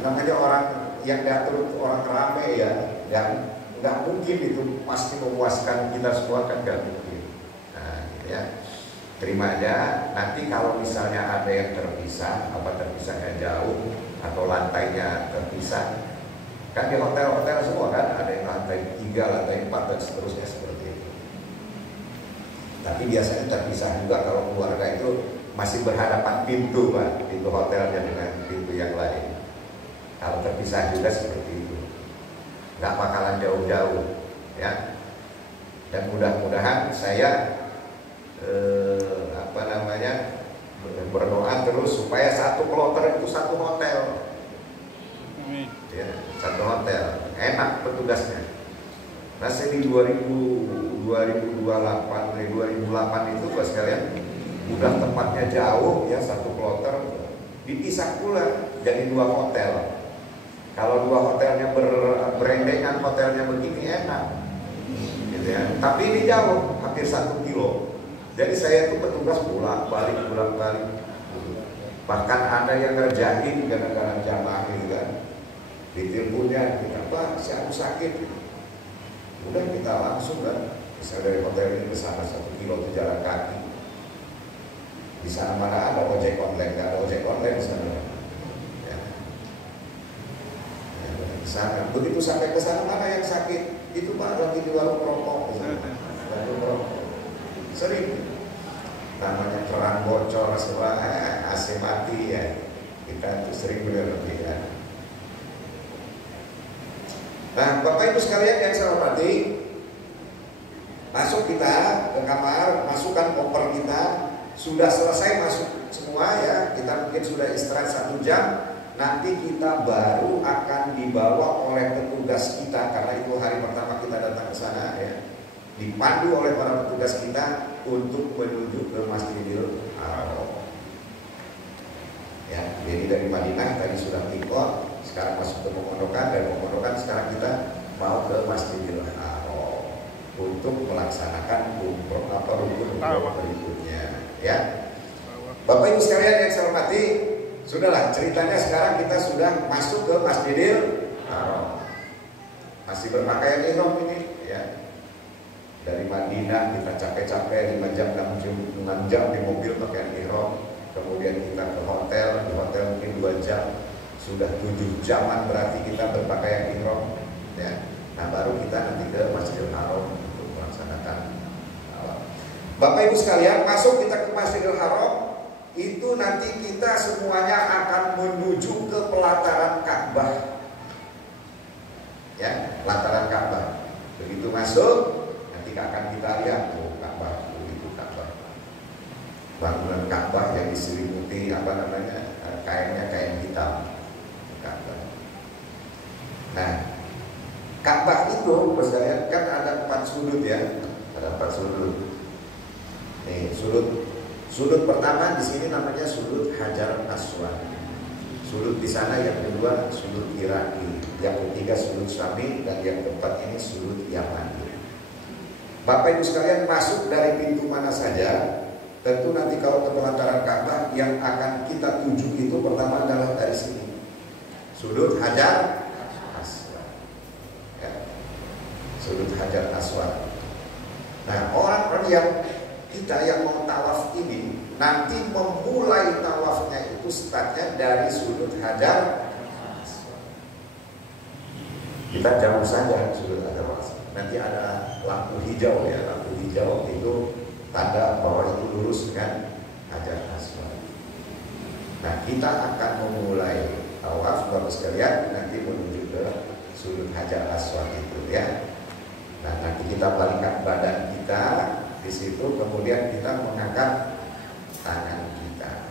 namanya orang yang diatur orang ramai ya, dan nggak mungkin itu pasti memuaskan kita semua kan, nggak mungkin. Nah, gitu ya. Terima aja. Nanti kalau misalnya ada yang terpisah, terpisahnya jauh atau lantainya terpisah, kan di hotel-hotel semua kan ada yang lantai 3, lantai 4 dan seterusnya seperti itu. Tapi biasanya terpisah juga kalau keluarga itu masih berhadapan pintu, Pak, pintu hotelnya dengan pintu yang lain. Kalau terpisah juga seperti itu, nggak bakalan jauh-jauh, ya. Dan mudah-mudahan saya berdoa terus supaya satu kloter itu satu hotel. Ya, satu hotel, enak petugasnya. Nah, saya di 2008 itu Pak sekalian, udah tempatnya jauh ya, satu kloter dipisah pula jadi 2 hotel. Kalau 2 hotelnya berendengan, hotelnya begini enak, gitu ya. Tapi ini jauh, hampir 1 kilo. Jadi saya itu petugas bolak-balik. Bahkan ada yang ngerjain gara-gara jamaah gitu kan. Diteleponnya, kita Pak, saya sakit. Udah kita langsung kan, misalnya dari hotel ini ke sana 1 kilo itu jalan kaki. Di sana mana ada ojek online, nggak ada ojek online di sana. Ya. Ya, di sana. Begitu sampai ke sana, mana yang sakit? Itu Pak lagi di warung rokok, sering. Namanya keran bocor, semua AC mati ya. Kita itu sering berlebihan. Nah, Bapak Ibu sekalian yang saya hormati, masuk kita ke kamar, masukkan koper kita. Sudah selesai masuk semua ya, kita mungkin sudah istirahat 1 jam. Nanti kita baru akan dibawa oleh petugas kita, karena itu hari pertama kita datang ke sana ya. Dipandu oleh para petugas kita untuk menuju ke Masjidil Haram. Ya, jadi dari Madinah tadi sudah mikot, sekarang masuk ke pemondokan, dan pemondokan sekarang kita mau ke Masjidil Haram untuk melaksanakan rukun berikutnya. Ya, Bapak Ibu sekalian yang saya hormati, sudahlah ceritanya sekarang kita sudah masuk ke Masjidil Haram. Masih berpakaian ihram ini, ya. Dari Madinah kita capek-capek 5 jam 6 jam di mobil pakaian ihram. Kemudian kita ke hotel, di hotel mungkin 2 jam. Sudah 7 jaman berarti kita berpakaian ihram, ya. Nah, baru kita nanti ke Masjidil Haram untuk melaksanakan. Bapak Ibu sekalian, masuk kita ke Masjidil Haram, itu nanti kita semuanya akan menuju ke pelataran Ka'bah. Ya, pelataran Ka'bah. Begitu masuk, nanti akan kita lihat Ka'bah, begitu Ka'bah. Bangunan Ka'bah yang diselimuti kainnya kain hitam. Ka'bah. Nah, Ka'bah itu misalnya kan ada 4 sudut ya, ada 4 sudut. Nih, sudut pertama di sini namanya sudut Hajar Aswad. Sudut di sana yang kedua sudut Iraki, yang ketiga sudut Syami, dan yang keempat ini sudut Yamani. Bapak Ibu sekalian, masuk dari pintu mana saja, tentu nanti kalau ke pelataran Ka'bah yang akan kita tuju itu pertama adalah dari sini. Sudut Hajar Aswad, ya. Sudut Hajar Aswad. Nah, orang yang kita yang mau tawaf ini nanti memulai tawafnya itu startnya dari sudut Hajar Aswad. Kita jauh saja sudut Hajar Aswad. Nanti ada lampu hijau ya, lampu hijau itu tanda bahwa itu lurus dengan Hajar Aswad. Nah, kita akan memulai tawaf Bapak sekalian nanti menuju ke sudut Hajar Aswad itu ya. Nah, nanti kita balikkan badan kita di situ, kemudian kita mengangkat tangan kita.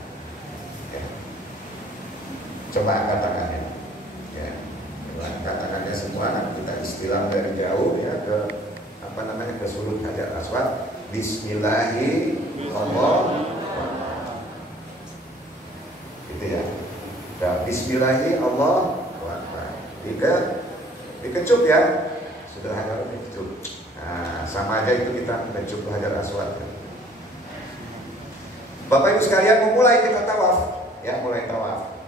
Ya. Coba angkat tangannya. Ya. Angkat tangannya semua, kita istilah dari jauh ya ke ke sudut Hajar Aswad. Bismillahirrahmanirrahim. Gitu ya. Nah, Bismillahirrahmanirrahim. Dikecup ya. Sudah Hajar dikecup. Nah, sama aja itu kita mencup Hajar Aswad. Bapak Ibu sekalian, memulai kita tawaf, ya, mulai tawaf.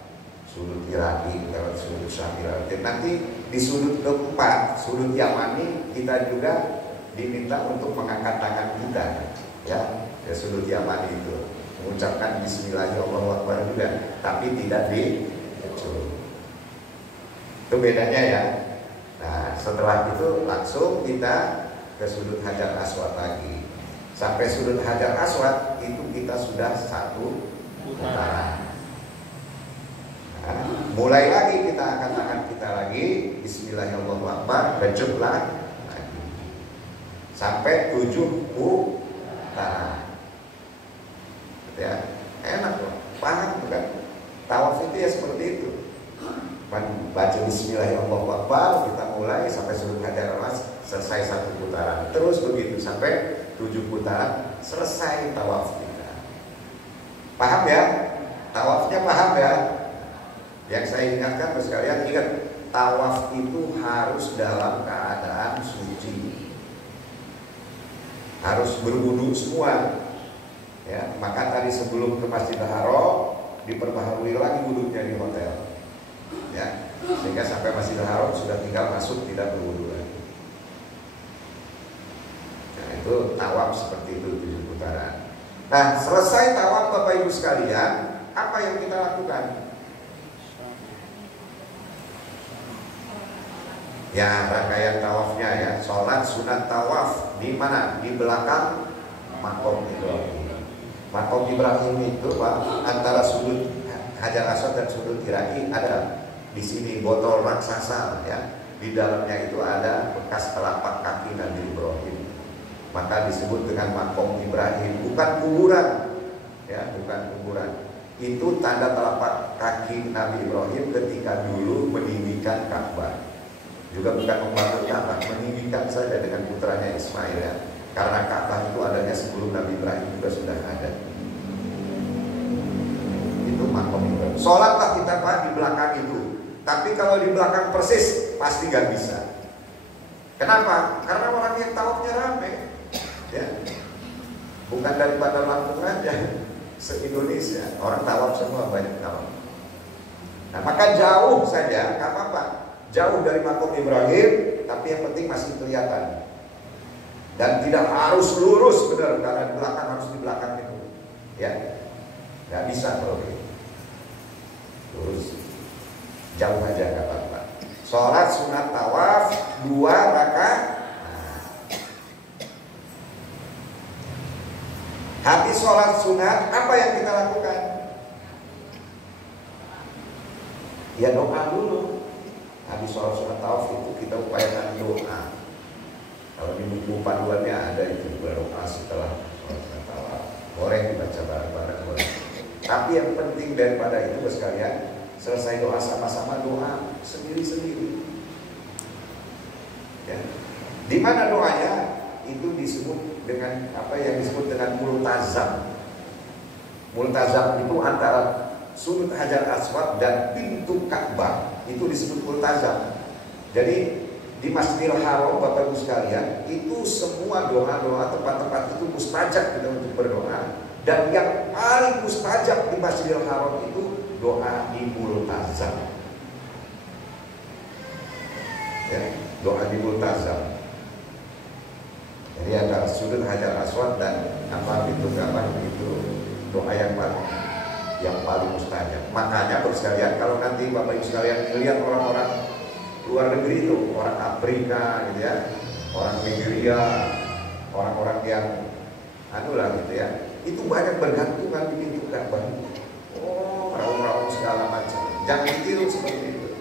sudut Iraki, lewat sudut Syamil. Nanti di sudut keempat, sudut Yamani, kita juga diminta untuk mengangkat tangan kita, ya, ke sudut Yamani itu, mengucapkan Bismillahirrahmanirrahim juga, tapi tidak dikecul. Itu bedanya ya. Nah, setelah itu langsung kita ke sudut Hajar Aswad lagi. Sampai sudut Hajar Aswad itu kita sudah satu putaran. Nah, mulai lagi kita angkat tangan kita lagi, Bismillahirrahmanirrahim, kejutlah lagi sampai 7 putaran. Ya, enak loh, paham bukan? Tawaf itu ya seperti itu. Baca Bismillahirrahmanirrahim, kita mulai sampai sudut Hajar Aswad, selesai satu putaran. Terus begitu sampai 7 putaran, selesai tawaf kita. Paham ya? Tawafnya paham ya? Yang saya ingatkan bagi sekalian, ingat, tawaf itu harus dalam keadaan suci, harus berwudu semua. Ya, maka tadi sebelum ke Masjidil Haram diperbaharui lagi wudunya di hotel. Ya, sehingga sampai Masjidil Haram sudah tinggal masuk, tidak berwudu lagi. Nah, itu tawaf seperti itu 7 putaran. Nah, selesai tawaf Bapak Ibu sekalian, apa yang kita lakukan? Ya, rangkaian tawafnya ya, sholat sunat tawaf di mana? Di belakang Maqam Ibrahim. Maqam Ibrahim itu Pak, antara sudut Hajar Aswad dan sudut Iraki ada di sini botol raksasa ya. Di dalamnya itu ada bekas telapak kaki Nabi Ibrahim. Maka disebut dengan Maqam Ibrahim, bukan kuburan. Ya, bukan kuburan. Itu tanda telapak kaki Nabi Ibrahim ketika dulu meninggikan Ka'bah. Juga bukan membangun Ka'bah, meninggikan saja dengan putranya Ismail ya. Karena Ka'bah itu adanya sebelum Nabi Ibrahim juga sudah ada. Itu Maqam Ibrahim. Sholatlah kita Pak di belakang itu. Tapi kalau di belakang persis pasti gak bisa. Kenapa? Karena orang yang tawafnya rame ya. Bukan daripada Lampung aja, se-Indonesia orang tawaf semua, banyak tawaf. Nah, maka jauh saja, gak apa-apa. Jauh dari Maqam Ibrahim, tapi yang penting masih kelihatan. Dan tidak harus lurus benar, karena di belakang harus di belakang itu. Ya, nggak bisa kalau gitu. Lurus, jauh aja nggak apa-apa. Sholat sunat tawaf 2 rakaat. Habis sholat sunat, apa yang kita lakukan? Ya doa dulu. Habis sholat sunat tawaf itu kita upayakan doa. Kalau di buku panduannya ada itu berdoa setelah sholat sunat tawaf. Boleh dibaca bareng-bareng boleh. Tapi yang penting daripada itu sekalian, selesai doa sama-sama doa sendiri-sendiri. Ya. Di mana doanya? Itu disebut dengan apa yang disebut dengan multazam. Multazam itu antara sudut Hajar Aswad dan pintu Ka'bah, itu disebut multazam. Jadi di Masjidil Haram Bapak Ibu sekalian, itu semua doa-doa tempat-tempat itu mustajab kita untuk berdoa. Dan yang paling mustajab di Masjidil Haram itu doa di multazam. Ya, doa di multazam. Jadi ada sudut Hajar Aswad dan apa pintu Ka'bah itu doa yang paling mustajab. Makanya Bapak sekalian, kalau nanti Bapak Ibu sekalian melihat orang-orang luar negeri itu, orang Afrika gitu ya, orang Nigeria, orang-orang yang anulah gitu ya, itu banyak bergantungan di pintu Ka'bah. Oh, raung-raung segala macam. Jangan ditiru seperti itu.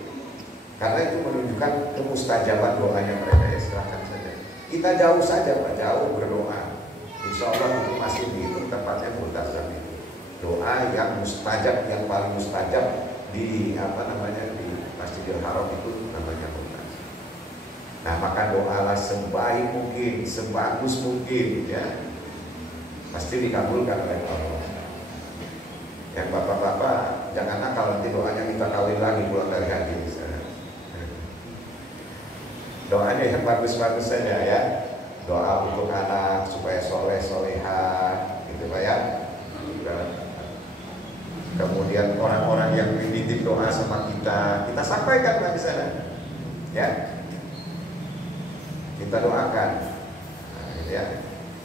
Karena itu menunjukkan kemustajaban doanya mereka, ya silahkan saja. Kita jauh saja Pak, jauh berdoa. Insya Allah itu masih di tempatnya multazam itu. Doa yang mustajab, yang paling mustajab di apa namanya di Masjidil Haram itu namanya multazam. Nah, maka doalah sebaik mungkin, sebagus mungkin ya. Pasti dikabulkan oleh Allah. Yang bapak-bapak jangan nakal, nanti doanya minta kawin lagi pulang dari haji misalnya. Doanya yang bagus-bagus saja ya. Doa untuk anak supaya soleh soleha gitu Pak ya. Kemudian orang-orang yang dititip ngirim doa sama kita sampaikan Pak di sana. Ya. Kita doakan. Nah, gitu ya.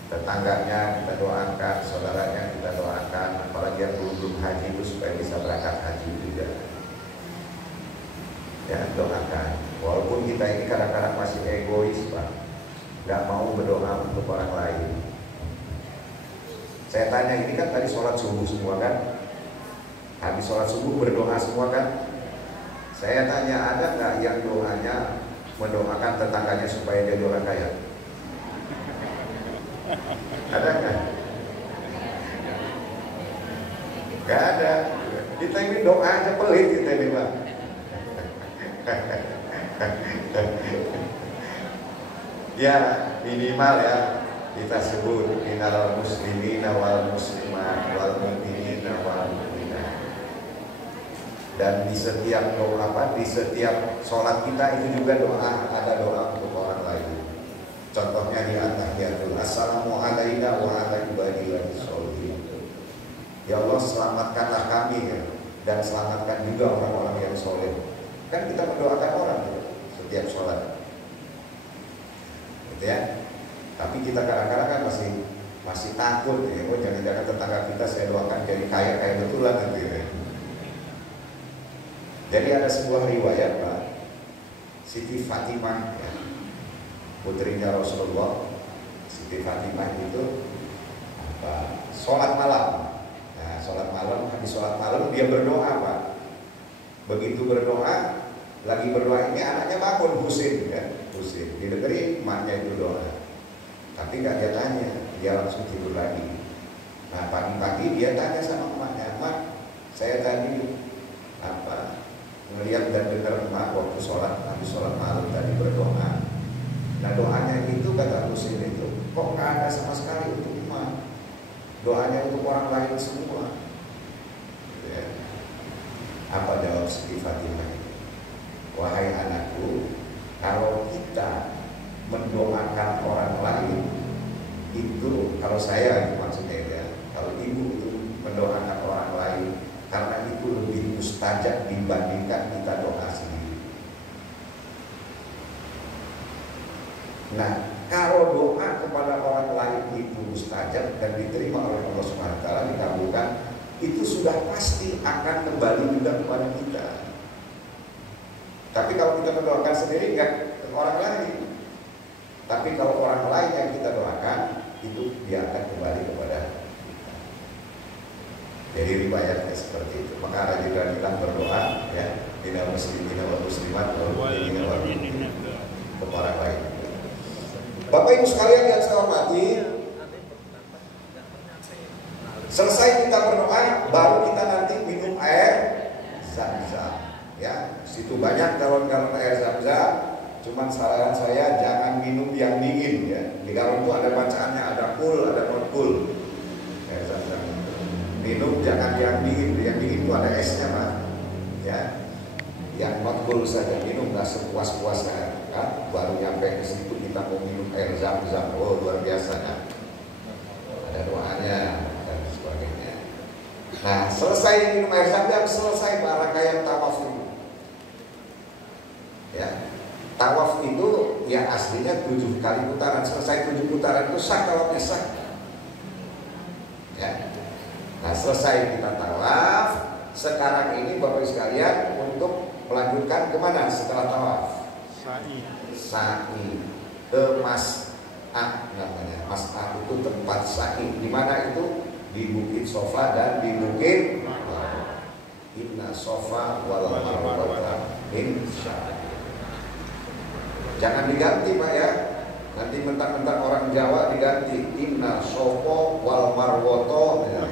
Tetangganya kita doakan, saudaranya kita doakan, apalagi yang belum haji itu supaya bisa berangkat haji juga. Ya, doakan. Walaupun kita ini kadang-kadang masih egois Pak, nggak mau berdoa untuk orang lain. Saya tanya, ini kan tadi sholat subuh semua kan? Habis sholat subuh berdoa semua kan? Saya tanya, ada nggak yang doanya mendoakan tetangganya supaya jadi orang kaya? Ada nggak? Nggak ada. Kita ini doa aja pelit kita ini Pak. Ya minimal ya kita sebut innal muslimina wal muslimat wal mu'minina wal mu'minat. Dan di setiap doa di setiap sholat kita itu juga doa, ada doa untuk orang lain. Contohnya di at-tahiyatul, assalamu alayna wa ala ibadillahis sholihin. Ya Allah, selamatkanlah kami ya, dan selamatkan juga orang-orang yang soleh. Kan kita mendoakan orang ya, setiap sholat, gitu ya. Tapi kita kadang-kadang kan masih takut ya, oh jangan-jangan tetangga kita saya doakan jadi kaya betulan nanti ya. Jadi ada sebuah riwayat Pak, Siti Fatimah ya, putrinya Rasulullah, Siti Fatimah itu sholat malam. Nah, sholat malam, habis sholat malam dia berdoa Pak. Begitu berdoa, lagi berdoa ini anaknya bangun, Husin kan, Husin. Didengerin emaknya itu doa, tapi nggak dia tanya, dia langsung tidur lagi. Nah pagi-pagi dia tanya sama emaknya, Mak, saya tadi melihat dan dengar emak waktu sholat, habis sholat malam tadi berdoa. Nah doanya itu kata Husin itu kok nggak ada sama sekali untuk emak, doanya untuk orang lain semua. Gitu ya. Apa jawab Siti Fatimah ini? Wahai anakku, kalau kita mendoakan orang lain itu, kalau saya itu maksudnya ya, kalau ibu itu mendoakan orang lain, karena itu lebih mustajab dibandingkan kita doa sendiri. Nah, kalau doa kepada orang lain itu mustajab dan diterima oleh Allah Subhanahu wa taala, dikabulkan, itu sudah pasti akan kembali juga kepada kita. Tapi kalau kita mendoakan sendiri enggak ke orang lain. Tapi kalau orang lain yang kita doakan, itu dia akan kembali kepada kita. Jadi riwayatnya seperti itu. Maka rajin-rajinlah berdoa ya, minal muslimina wal muslimat wal mu'minina wal mu'minat, kepada orang lain. Bapak Ibu sekalian yang saya hormati, selesai kita berdoa, baru kita nanti minum air Zam-Zam. Ya, situ banyak galon-galon air Zam-Zam. Cuman saran saya jangan minum yang dingin ya. Di galon itu ada bacaannya, ada cool, ada not cool. Air Zam-Zam. Minum jangan yang dingin. Yang dingin itu ada esnya Pak. Ya. Yang not cool saja minum, nggak sepuas-puasnya kan. Baru nyampe ke situ kita mau minum air Zam-Zam. Oh luar biasanya. Ada doanya dan sebagainya. Nah selesai minum air Zam-Zam, selesai Pak rangkaian tawaf itu. Ya. Tawaf itu ya aslinya 7 kali putaran. Selesai 7 putaran itu sah tawafnya sah. Ya. Nah selesai kita tawaf. Sekarang ini Bapak Ibu sekalian untuk melanjutkan kemana setelah tawaf? Sa'i ke Mas'ah namanya. Mas'ah itu tempat sa'i. Di mana itu? Di Bukit Sofa dan di Bukit Marwah. Inna Sofa wal Marwah min sya'ir. Jangan diganti Pak ya. Nanti mentang-mentang orang Jawa diganti Inna Sofa wal Marwoto ya.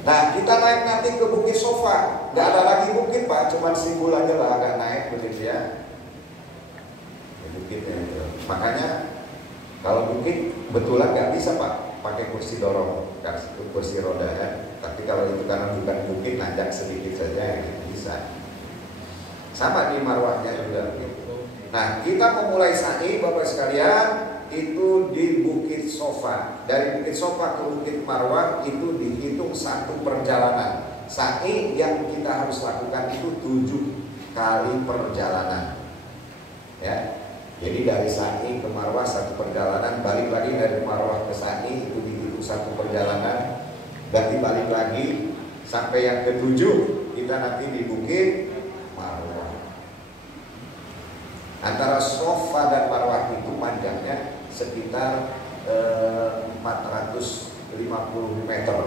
Nah kita naik nanti ke Bukit Sofa. Gak ada lagi bukit Pak, cuman simbol aja lah agak naik begitu ya. Bukitnya itu. Makanya kalau bukit betulan gak bisa Pak pakai kursi dorong, kursi roda kan. Tapi kalau itu karena bukan bukit, nanjak sedikit saja gitu bisa. Sama di marwahnya juga gitu. Nah kita memulai sa'i Bapak sekalian, itu di Bukit Sofa. Dari Bukit Sofa ke Bukit Marwah itu dihitung satu perjalanan. Sa'i yang kita harus lakukan itu 7 kali perjalanan. Ya. Jadi dari Sa'i ke Marwah satu perjalanan, balik lagi dari Marwah ke Sa'i itu dihitung satu perjalanan, ganti balik lagi sampai yang ke-7 kita nanti di Bukit Marwah. Antara Sofa dan Marwah itu panjangnya sekitar 450 meter.